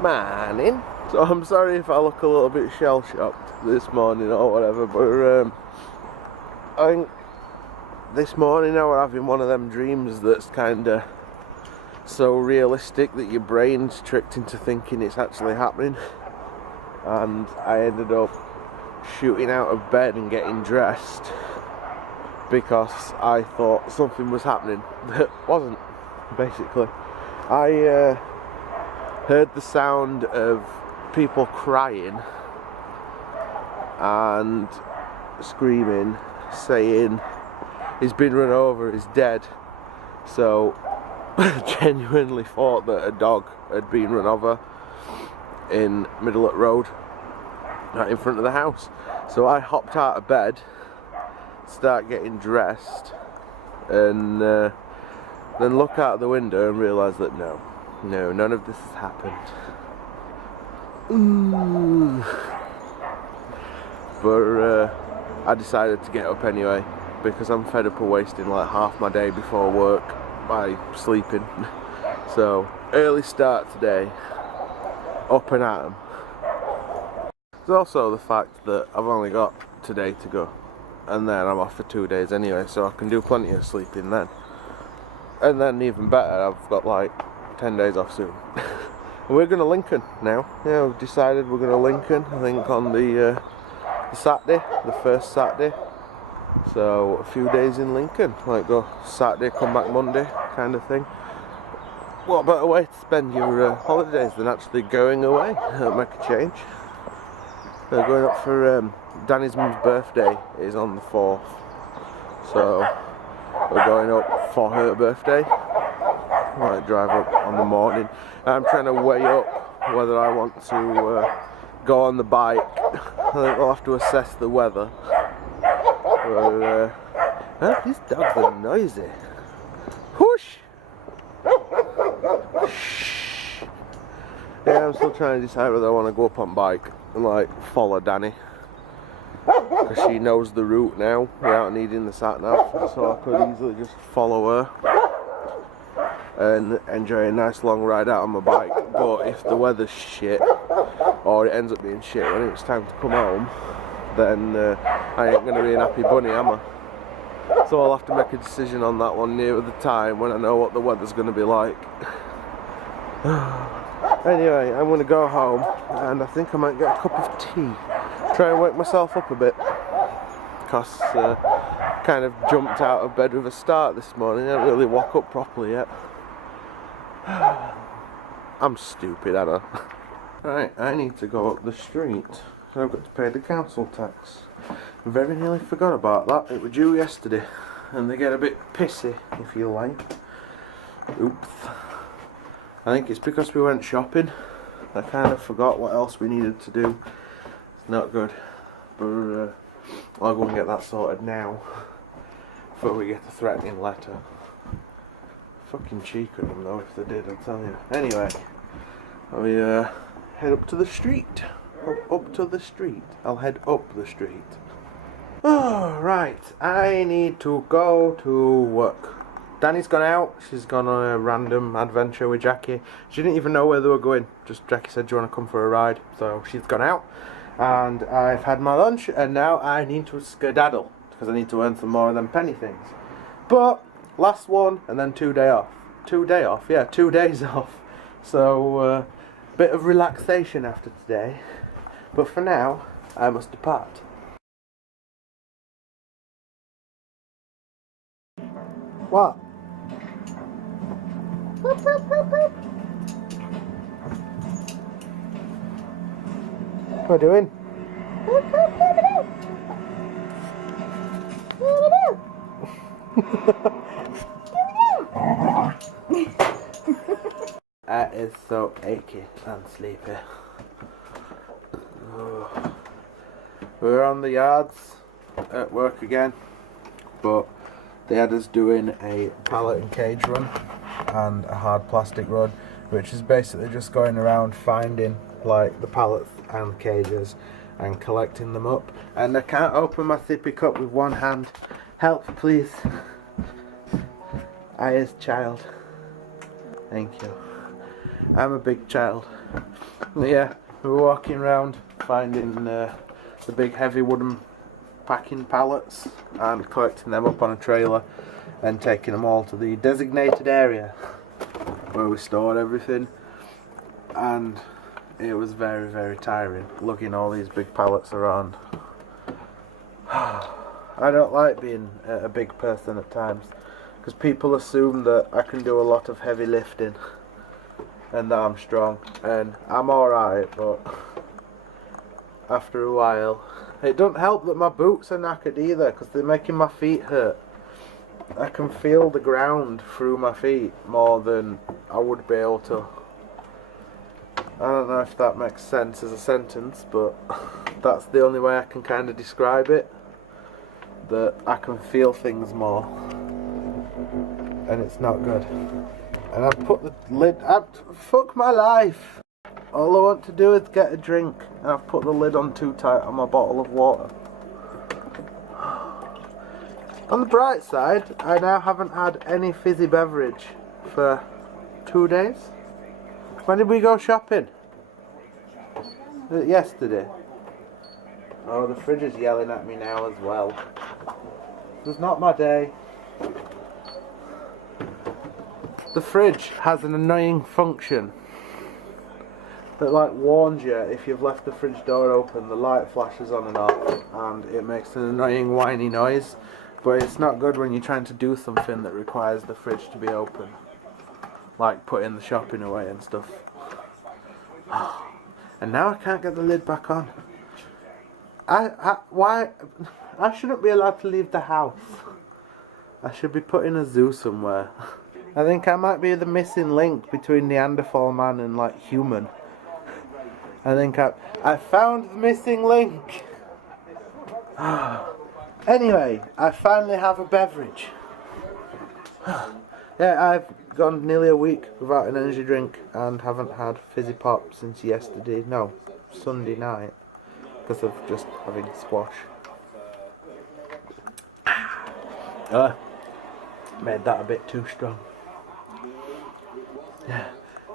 Morning. So I'm sorry if I look a little bit shell-shocked this morning or whatever, but I think this morning I were having one of them dreams that's kinda so realistic that your brain's tricked into thinking it's actually happening, and I ended up shooting out of bed and getting dressed because I thought something was happening that wasn't. Basically, I heard the sound of people crying and screaming, saying he's been run over, he's dead. So genuinely thought that a dog had been run over in middle of the road, right in front of the house. So I hopped out of bed, start getting dressed, and then look out the window and realise that no, none of this has happened. But I decided to get up anyway because I'm fed up of wasting like half my day before work by sleeping. So early start today, up and at 'em. There's also the fact that I've only got today to go, and then I'm off for 2 days anyway, so I can do plenty of sleeping then. And then even better, I've got like 10 days off soon. We're going to Lincoln now. Yeah, we've decided we're going to Lincoln, I think on the Saturday, the first Saturday. So a few days in Lincoln, like go Saturday, come back Monday kind of thing. What better way to spend your holidays than actually going away? Make a change. We're going up for Danny's mum's birthday is on the 4th. So we're going up for her birthday. Might drive up on the morning. I'm trying to weigh up whether I want to go on the bike. I think we'll have to assess the weather. But these dogs are noisy. Whoosh! Shh. Yeah, I'm still trying to decide whether I want to go up on bike and like follow Danny, because she knows the route now without needing the sat nav, so I could easily just follow her and enjoy a nice long ride out on my bike. But if the weather's shit, or it ends up being shit when it's time to come home, then I ain't going to be an happy bunny, am I? So I'll have to make a decision on that one nearer the time when I know what the weather's going to be like. Anyway, I'm going to go home, and I think I might get a cup of tea. Try and wake myself up a bit, because kind of jumped out of bed with a start this morning. I haven't really woke up properly yet. I'm stupid, I know. Right, I need to go up the street. I've got to pay the council tax. Very nearly forgot about that. It was due yesterday, and they get a bit pissy, if you like. Oops. I think it's because we went shopping. I kind of forgot what else we needed to do. It's not good. But I'll go and get that sorted now before we get a threatening letter. Fucking cheek of them though, if they did, I'll tell you. Anyway, we head up to the street. Up to the street. I'll head up the street. Oh, right. I need to go to work. Danny's gone out. She's gone on a random adventure with Jackie. She didn't even know where they were going. Just Jackie said, do you want to come for a ride? So she's gone out. And I've had my lunch, and now I need to skedaddle, because I need to earn some more of them penny things. But last one, and then 2 days off. 2 days off? Yeah, 2 days off. So bit of relaxation after today. But for now, I must depart. What? Boop, boop, boop, boop. What are you doing? Boop, boop, boop, That is so achy and sleepy. We're on the yards at work again, but they had us doing a pallet and cage run and a hard plastic run, which is basically just going around finding like the pallets and cages and collecting them up. And I can't open my sippy cup with one hand. Help, please. I is child. Thank you. I'm a big child. Yeah, we were walking around finding the big heavy wooden packing pallets and collecting them up on a trailer and taking them all to the designated area where we stored everything. And it was very, very tiring lugging all these big pallets around. I don't like being a big person at times because people assume that I can do a lot of heavy lifting and that I'm strong, and I'm alright, but after a while it don't help that my boots are knackered either because they're making my feet hurt. I can feel the ground through my feet more than I would be able to. I don't know if that makes sense as a sentence, but that's the only way I can kind of describe it. That I can feel things more, and it's not good. And I've put the lid. Fuck my life. All I want to do is get a drink, and I've put the lid on too tight on my bottle of water. On the bright side, I now haven't had any fizzy beverage for 2 days. When did we go shopping? Yesterday. Oh, the fridge is yelling at me now as well. This is not my day. The fridge has an annoying function that like warns you if you've left the fridge door open. The light flashes on and off and it makes an annoying whiny noise, but it's not good when you're trying to do something that requires the fridge to be open, like putting the shopping away and stuff. And now I can't get the lid back on. Why? I shouldn't be allowed to leave the house. I should be put in a zoo somewhere. I think I might be the missing link between Neanderthal man and like human. I think I found the missing link. Anyway, I finally have a beverage. Yeah, I've gone nearly a week without an energy drink and haven't had fizzy pop since yesterday. No, Sunday night, because of just having squash. Made that a bit too strong. Yeah,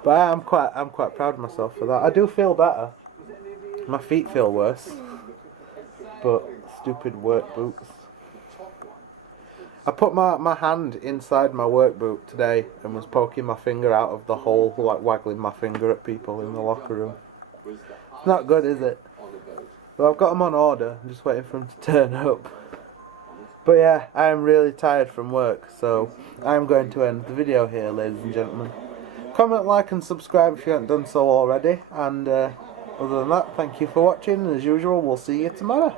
but I'm quite proud of myself for that. I do feel better. My feet feel worse, but stupid work boots. I put my hand inside my work boot today and was poking my finger out of the hole, like waggling my finger at people in the locker room. It's not good, is it? But I've got them on order. I'm just waiting for them to turn up. But yeah, I am really tired from work, so I'm going to end the video here, ladies and gentlemen. Comment, like and subscribe if you haven't done so already. And other than that, thank you for watching. As usual, we'll see you tomorrow.